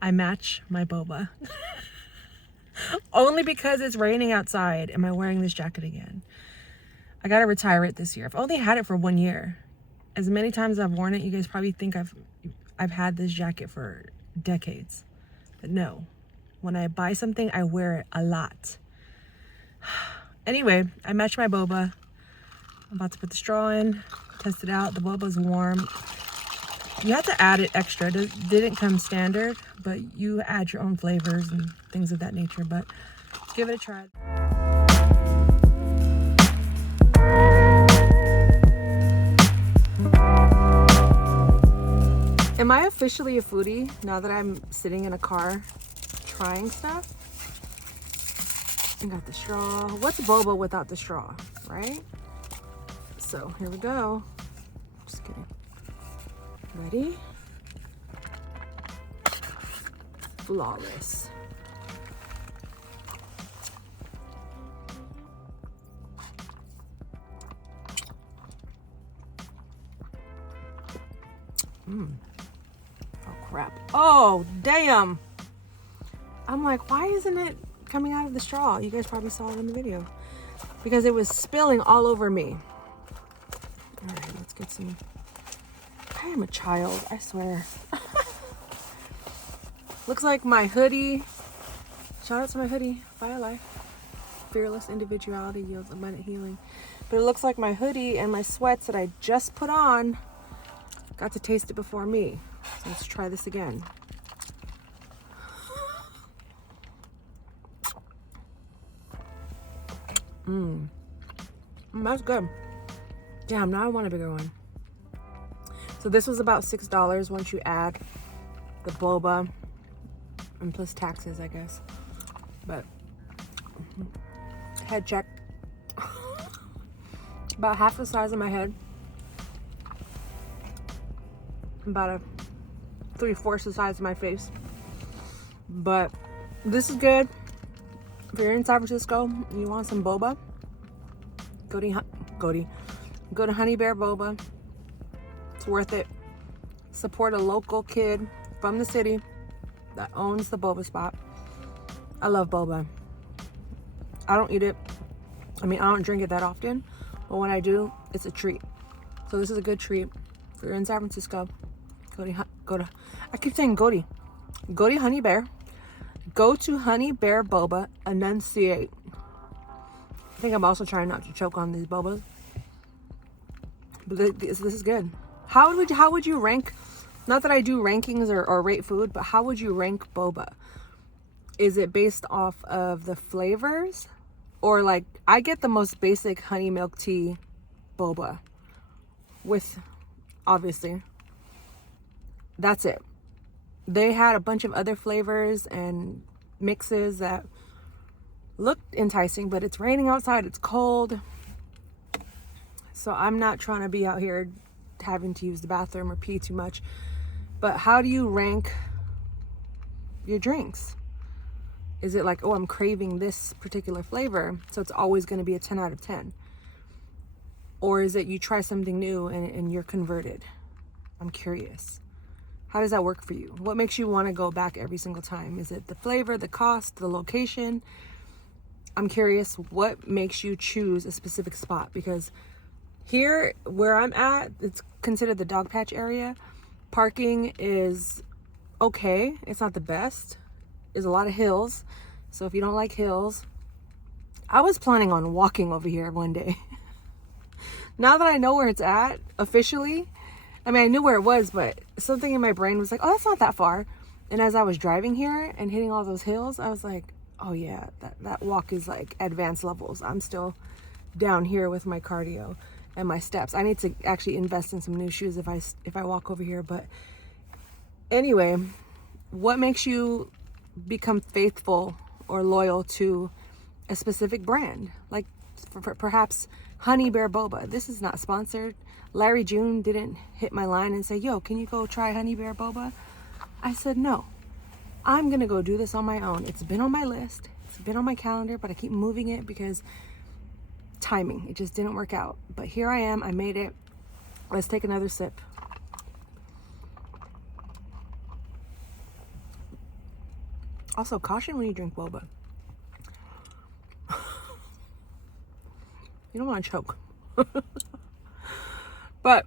I match my boba. Only because it's raining outside. Am I wearing this jacket again? I gotta retire it this year. I've only had it for 1 year. As many times as I've worn it, you guys probably think I've had this jacket for decades. But no. When I buy something, I wear it a lot. Anyway, I matched my boba. I'm about to put the straw in, test it out. The boba's warm. You have to add it extra. It didn't come standard, but you add your own flavors and things of that nature. But give it a try. Am I officially a foodie now that I'm sitting in a car trying stuff? I got the straw. What's boba without the straw, right? So here we go. Just kidding. Ready? Flawless. Oh crap. Oh damn. I'm like, why isn't it coming out of the straw? You guys probably saw it in the video. Because it was spilling all over me. Alright, let's get some. I am a child, I swear. Looks like my hoodie. Shout out to my hoodie, Fiyah Life. Fearless individuality yields abundant healing. But it looks like my hoodie and my sweats that I just put on got to taste it before me. So let's try this again. That's good. Damn, now I want a bigger one. So this was about $6 once you add the boba and plus taxes, I guess. But head check. About half the size of my head. About a 3/4 the size of my face. But this is good. If you're in San Francisco and you want some boba, go to HONEYBEAR Boba. It's worth it. Support a local kid from the city that owns the boba spot. I love boba. I don't eat it. I mean, I don't drink it that often, but when I do, it's a treat. So this is a good treat. If you're in San Francisco, go to I keep saying go to HONEYBEAR. Go to HONEYBEAR Boba, enunciate. I think I'm also trying not to choke on these bobas. But this is good. How would you rank? Not that I do rankings or rate food, but how would you rank boba? Is it based off of the flavors? Or like, I get the most basic honey milk tea boba with, obviously, that's it. They had a bunch of other flavors and mixes that looked enticing, but it's raining outside, it's cold. So I'm not trying to be out here having to use the bathroom or pee too much. But how do you rank your drinks? Is it like, oh, I'm craving this particular flavor, so it's always going to be a 10 out of 10? Or is it you try something new and you're converted? I'm curious. How does that work for you? What makes you want to go back every single time? Is it the flavor, the cost, the location? I'm curious what makes you choose a specific spot, because here where I'm at, it's considered the dog patch area. Parking is okay. It's not the best. There's a lot of hills. So if you don't like hills, I was planning on walking over here one day. Now that I know where it's at officially, I mean, I knew where it was, but something in my brain was like, oh, that's not that far. And as I was driving here and hitting all those hills, I was like, oh yeah, that walk is like advanced levels. I'm still down here with my cardio and my steps. I need to actually invest in some new shoes if I walk over here. But anyway, what makes you become faithful or loyal to a specific brand? Like perhaps HONEYBEAR Boba. This is not sponsored. Larry June didn't hit my line and say, yo, can you go try HONEYBEAR Boba? I said, no, I'm gonna go do this on my own. It's been on my list, it's been on my calendar, but I keep moving it because timing, it just didn't work out. But here I am, I made it. Let's take another sip. Also, caution when you drink boba. You don't want to choke. But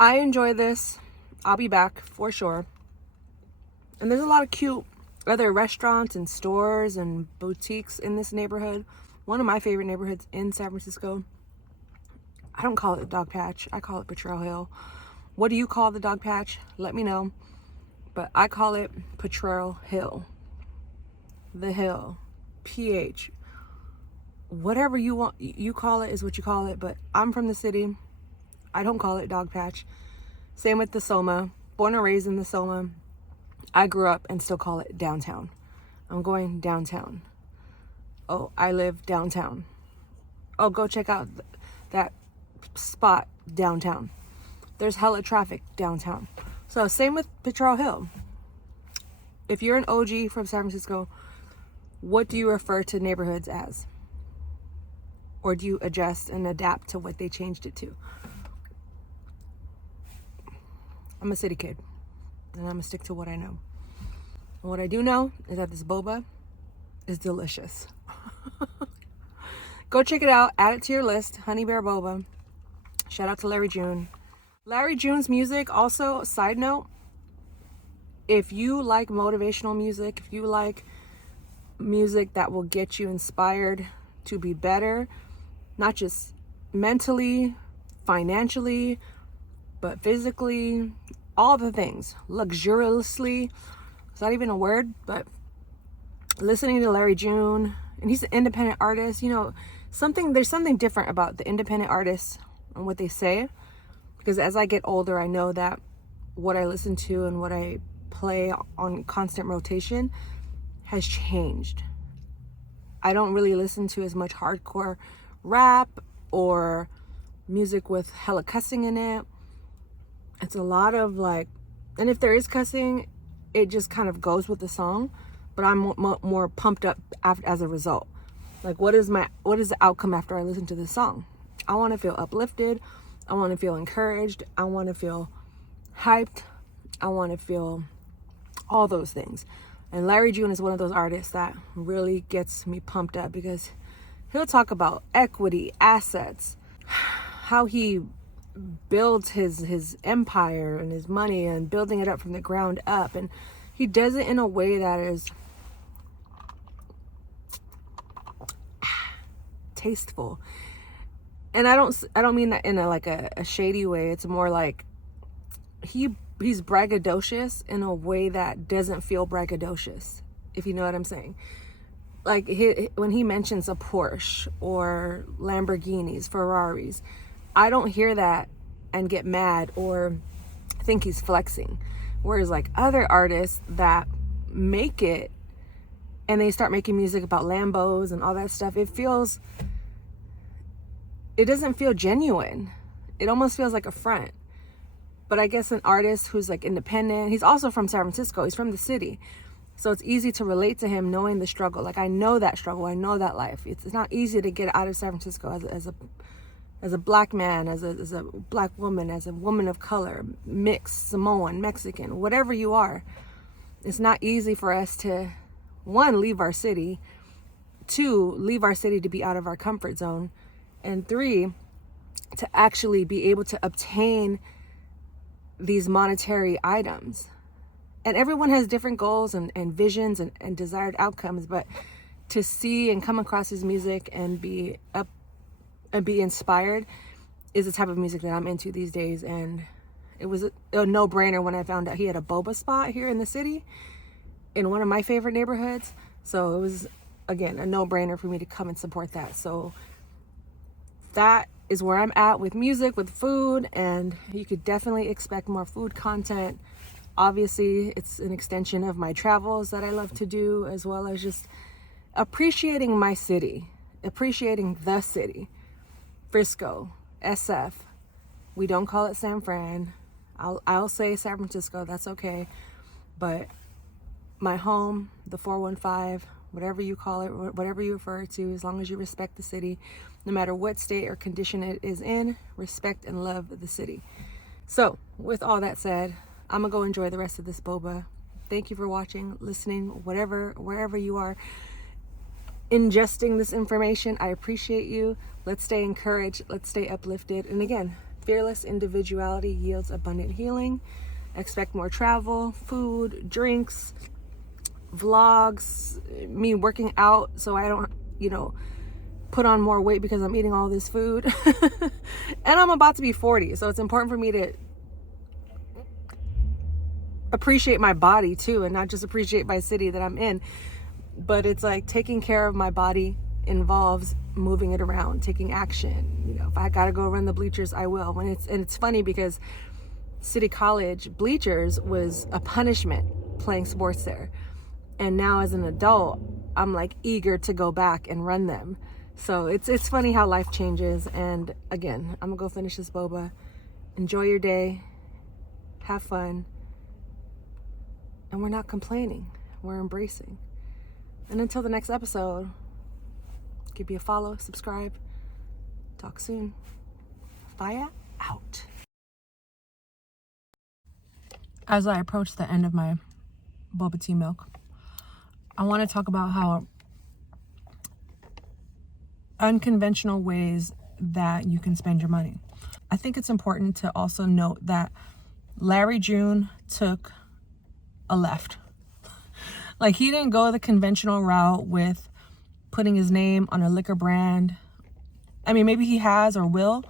I enjoy this. I'll be back for sure. And there's a lot of cute other restaurants and stores and boutiques in this neighborhood. One of my favorite neighborhoods in San Francisco. I don't call it Dog Patch. I call it Potrero Hill. What do you call the Dog Patch? Let me know. But I call it Potrero Hill. The hill. PH. Whatever you want, you call it is what you call it. But I'm from the city. I don't call it Dog Patch. Same with the Soma. Born and raised in the Soma. I grew up and still call it downtown. I'm going downtown. Oh, I live downtown. Oh, go check out that spot downtown. There's hella traffic downtown. So same with Potrero Hill. If you're an OG from San Francisco, what do you refer to neighborhoods as? Or do you adjust and adapt to what they changed it to? I'm a city kid. And I'm gonna stick to what I know. And what I do know is that this boba is delicious. Go check it out. Add it to your list. HONEYBEAR Boba. Shout out to Larry June. Larry June's music, also, side note, if you like motivational music, if you like music that will get you inspired to be better, not just mentally, financially, but physically, all the things, luxuriously, it's not even a word, but listening to Larry June, and he's an independent artist, you know, there's something different about the independent artists and what they say, because as I get older, I know that what I listen to and what I play on constant rotation has changed. I don't really listen to as much hardcore rap or music with hella cussing in it. It's a lot of like, and if there is cussing, it just kind of goes with the song, but I'm more pumped up as a result. Like, what is the outcome after I listen to this song? I want to feel uplifted. I want to feel encouraged. I want to feel hyped. I want to feel all those things. And Larry June is one of those artists that really gets me pumped up, because he'll talk about equity, assets, how he builds his empire and his money and building it up from the ground up, and he does it in a way that is tasteful. And I don't mean that in a shady way. It's more like he's braggadocious in a way that doesn't feel braggadocious, if you know what I'm saying. Like when he mentions a Porsche or Lamborghinis, Ferraris, I don't hear that and get mad or think he's flexing. Whereas like other artists that make it and they start making music about Lambos and all that stuff, it doesn't feel genuine. It almost feels like a front. But I guess an artist who's like independent, he's also from San Francisco, he's from the city. So it's easy to relate to him knowing the struggle. Like, I know that struggle, I know that life. It's not easy to get out of San Francisco as a black man, as a black woman, as a woman of color, mixed, Samoan, Mexican, whatever you are. It's not easy for us to, one, leave our city, two, leave our city to be out of our comfort zone, and three, to actually be able to obtain these monetary items. And everyone has different goals and visions and desired outcomes, but to see and come across his music and be inspired is the type of music that I'm into these days. And it was a no-brainer when I found out he had a boba spot here in the city in one of my favorite neighborhoods. So it was, again, a no-brainer for me to come and support that. So that is where I'm at with music, with food, and you could definitely expect more food content. Obviously, it's an extension of my travels that I love to do, as well as just appreciating my city, appreciating the city. Frisco, SF. We don't call it San Fran. I'll say San Francisco, that's okay. But my home, the 415, whatever you call it, whatever you refer to, as long as you respect the city, no matter what state or condition it is in, respect and love the city. So, with all that said, I'm gonna go enjoy the rest of this boba. Thank you for watching, listening, wherever you are ingesting this information. I appreciate you. Let's stay encouraged. Let's stay uplifted. And again, fearless individuality yields abundant healing. Expect more travel, food, drinks, vlogs, me working out so I don't, put on more weight because I'm eating all this food. And I'm about to be 40, so it's important for me to appreciate my body too, and not just appreciate my city that I'm in. But it's like taking care of my body involves moving it around, taking action. If I gotta go run the bleachers, I will. And it's funny because City College bleachers was a punishment playing sports there. And now as an adult, I'm like eager to go back and run them. So it's funny how life changes. And again, I'm gonna go finish this boba. Enjoy your day. Have fun. And we're not complaining. We're embracing. And until the next episode, give me a follow, subscribe. Talk soon. Fiyah out. As I approach the end of my boba tea milk, I want to talk about how unconventional ways that you can spend your money. I think it's important to also note that Larry June took a left. Like, he didn't go the conventional route with putting his name on a liquor brand. I mean, maybe he has or will.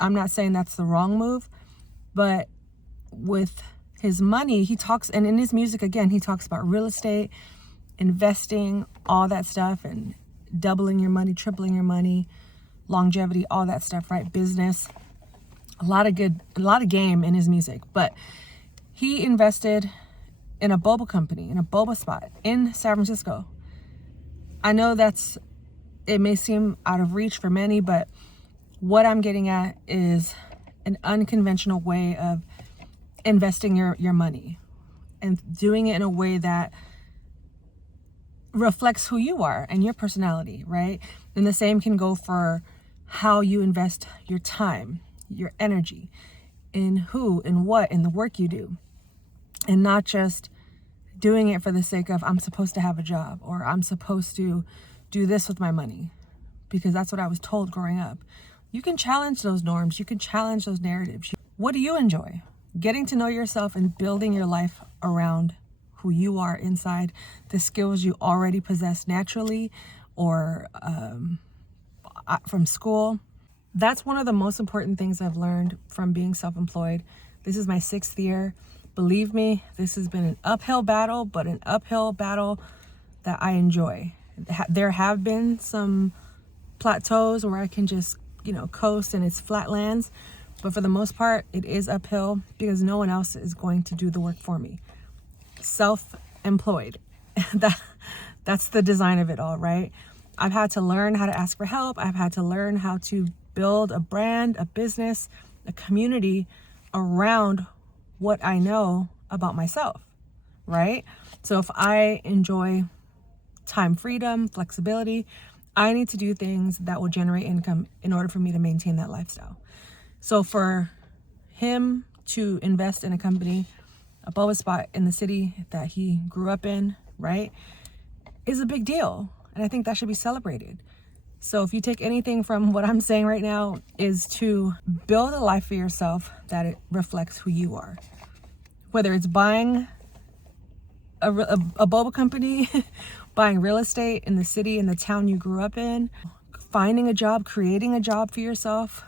I'm not saying that's the wrong move, but with his money, he talks, and in his music, again, he talks about real estate, investing, all that stuff, and doubling your money, tripling your money, longevity, all that stuff, right? Business, a lot of game in his music. But he invested in a boba company, in a boba spot in San Francisco. I know it may seem out of reach for many, but what I'm getting at is an unconventional way of investing your money and doing it in a way that reflects who you are and your personality, right? And the same can go for how you invest your time, your energy, in who and what, in the work you do. And not just doing it for the sake of, I'm supposed to have a job, or I'm supposed to do this with my money, because that's what I was told growing up. You can challenge those norms. You can challenge those narratives. What do you enjoy? Getting to know yourself and building your life around who you are inside, the skills you already possess naturally or from school. That's one of the most important things I've learned from being self-employed. This is my 6th year. Believe me, this has been an uphill battle, but an uphill battle that I enjoy. There have been some plateaus where I can just, coast and it's flatlands. But for the most part, it is uphill because no one else is going to do the work for me. Self-employed. That's the design of it all, right? I've had to learn how to ask for help. I've had to learn how to build a brand, a business, a community around what I know about myself, right? So if I enjoy time freedom, flexibility, I need to do things that will generate income in order for me to maintain that lifestyle. So for him to invest in a company, a boba spot in the city that he grew up in, right, is a big deal. And I think that should be celebrated. So if you take anything from what I'm saying right now, is to build a life for yourself that it reflects who you are. Whether it's buying a boba company, buying real estate in the city, in the town you grew up in, finding a job, creating a job for yourself.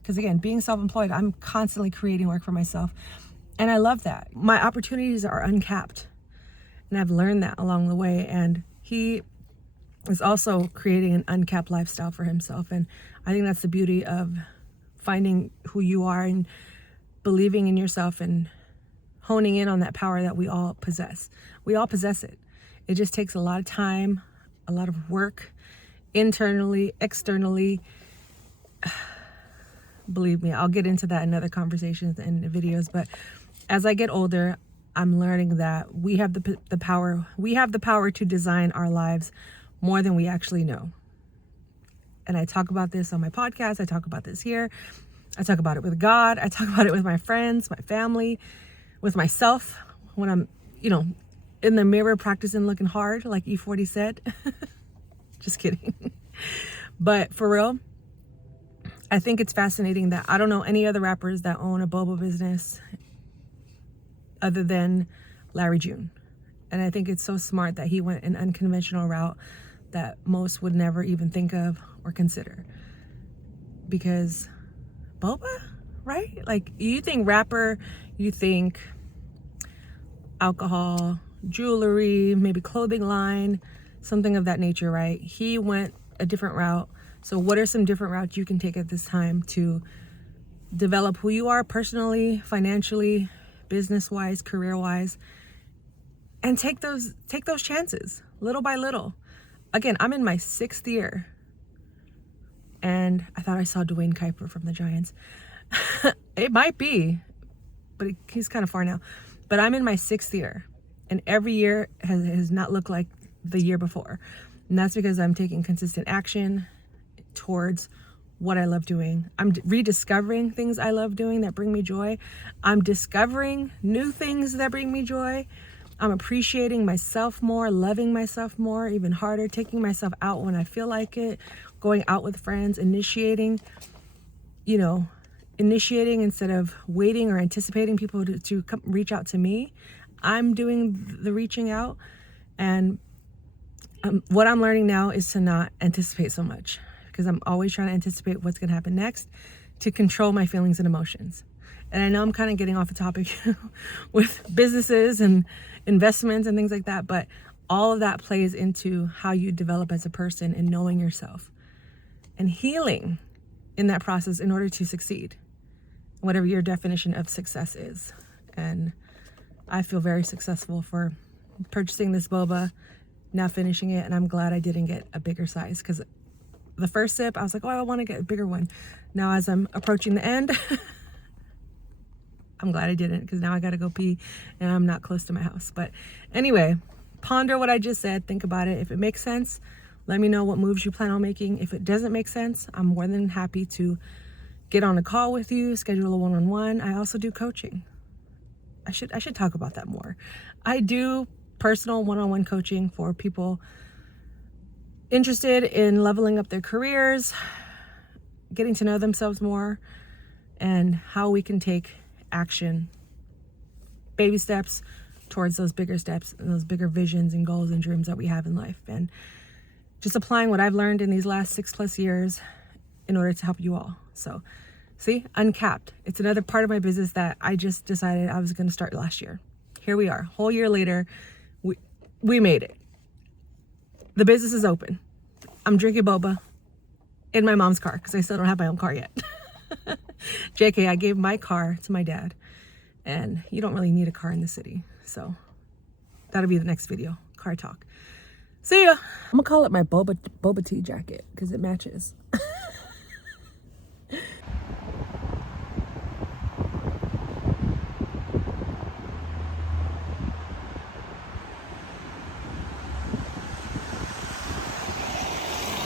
Because again, being self-employed, I'm constantly creating work for myself. And I love that. My opportunities are uncapped. And I've learned that along the way. And he is also creating an uncapped lifestyle for himself. And I think that's the beauty of finding who you are and believing in yourself and honing in on that power that we all possess. We all possess it. It just takes a lot of time, a lot of work, internally, externally. Believe me, I'll get into that in other conversations and videos. But as I get older, I'm learning that we have the power. We have the power to design our lives more than we actually know. And I talk about this on my podcast. I talk about this here. I talk about it with God. I talk about it with my friends, my family, with myself when I'm, you know, in the mirror practicing looking hard, like E40 said. Just kidding. But for real, I think it's fascinating that I don't know any other rappers that own a boba business other than Larry June. And I think it's so smart that he went an unconventional route that most would never even think of or consider. Because boba, right? Like, you think rapper, you think alcohol, jewelry, maybe clothing line, something of that nature, right? He went a different route. So what are some different routes you can take at this time to develop who you are personally, financially, business-wise, career-wise, and take those chances little by little. Again, I'm in my 6th year, and I thought I saw Dwayne Kuiper from the Giants. It might be, but he's kind of far now. But I'm in my 6th year, and every year has not looked like the year before. And that's because I'm taking consistent action towards what I love doing. I'm rediscovering things I love doing that bring me joy. I'm discovering new things that bring me joy. I'm appreciating myself more, loving myself more, even harder, taking myself out when I feel like it, going out with friends, initiating instead of waiting or anticipating people to come reach out to me. I'm doing the reaching out. And what I'm learning now is to not anticipate so much, because I'm always trying to anticipate what's going to happen next, to control my feelings and emotions. And I know I'm kind of getting off the topic with businesses and investments and things like that, but all of that plays into how you develop as a person and knowing yourself and healing in that process in order to succeed, whatever your definition of success is. And I feel very successful for purchasing this boba, now finishing it, and I'm glad I didn't get a bigger size, because the first sip, I was like, oh, I want to get a bigger one. Now, as I'm approaching the end, I'm glad I didn't, because now I got to go pee and I'm not close to my house. But anyway, ponder what I just said. Think about it. If it makes sense, let me know what moves you plan on making. If it doesn't make sense, I'm more than happy to get on a call with you, schedule a one-on-one. I also do coaching. I should talk about that more. I do personal one-on-one coaching for people interested in leveling up their careers, getting to know themselves more, and how we can take action, baby steps towards those bigger steps and those bigger visions and goals and dreams that we have in life. And just applying what I've learned in these last 6+ years in order to help you all. So see, Uncapped. It's another part of my business that I just decided I was going to start last year. Here we are, whole year later, we made it. The business is open. I'm drinking boba in my mom's car because I still don't have my own car yet. JK, I gave my car to my dad, and you don't really need a car in the city. So that'll be the next video, car talk. See ya. I'm gonna call it my boba tea jacket because it matches.